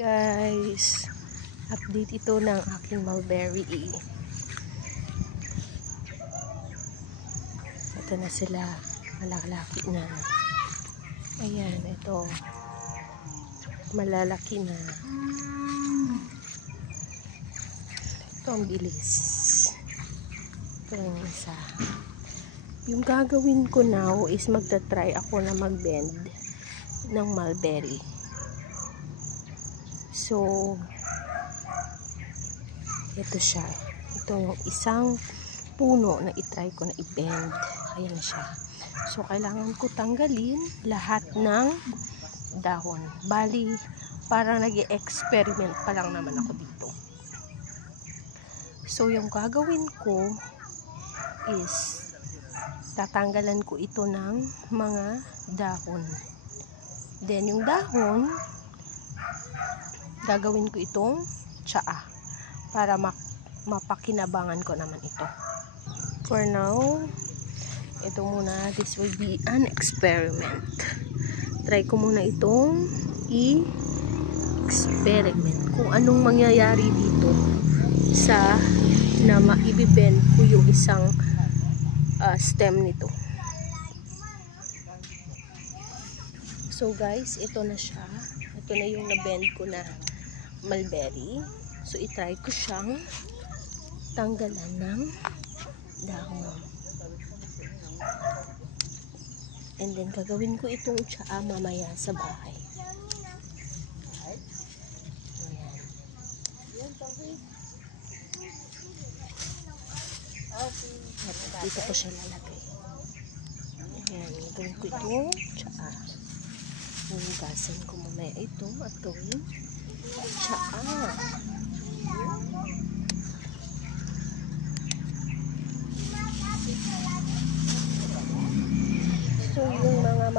Guys, update ito ng aking mulberry. Ito na sila, malalaki na. Ayan, ito malalaki na. Ito ang bilis. Ito yung isa. Yung gagawin ko now is magta-try ako na mag-bend ng mulberry. So, ito siya. Ito yung isang puno na itry ko na i-bend. Ayan na siya. So, kailangan ko tanggalin lahat ng dahon. Bali, parang nag-i-experiment pa lang naman ako dito. So, yung gagawin ko is tatanggalan ko ito ng mga dahon. Then, yung dahon, gagawin ko itong tsaa para mapakinabangan ko naman ito. For now, ito muna, this will be an experiment. Try ko muna itong i-experiment kung anong mangyayari dito sa na maibibend ko yung isang stem nito. So guys, ito na siya. Ito na yung na-bend ko na mulberry. So, itry ko siyang tanggalan ng dahon. And then, gagawin ko itong tsaa mamaya sa bahay. Ayan. At dito ko siya lalagay. Ayan, gagawin ko itong tsaa. Hugasan ko mamaya ito at gawin tsaa. So, yung mga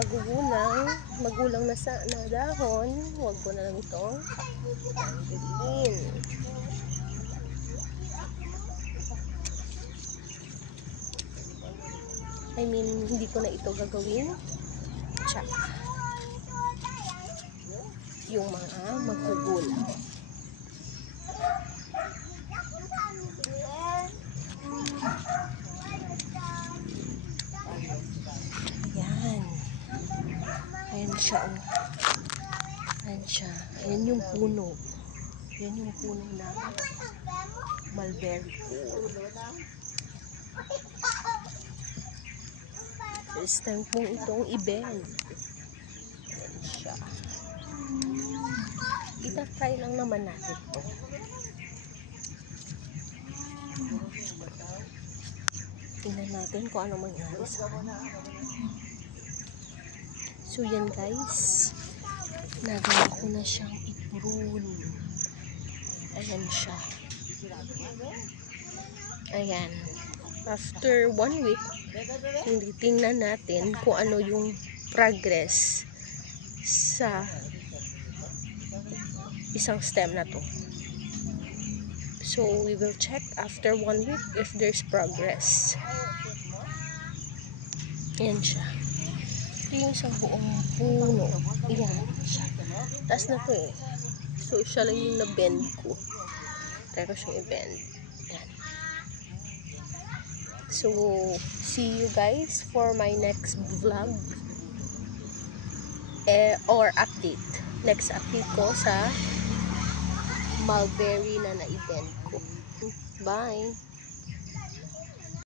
magulang na sa dahon, huwag ko na lang itong tanggalin. I mean, hindi ko na ito gagawin tsaa. Yung mga magugulang. Ayan. Ayan siya. Ayan siya. Ayan yung puno. Ayan yung puno na mulberry ko. This time pong itong i-bend. Ayan siya. Ita-try lang naman natin ito. Tingnan natin kung ano mangyari sa kanya. So yan guys, nagawa ko na siyang i-prune. Ayan siya. Ayan. After 1 week, tingnan natin kung ano yung progress sa isang stem na to. So, we will check after 1 week if there's progress. Ayan siya. Ito yung isang buong puno. Ayan siya. Taas na to eh. So, siya lang yung na-bend ko. Try ko siyang i-bend. Ayan. So, see you guys for my next vlog or update. Next update ko sa mulberry na na-bend ko. Bye!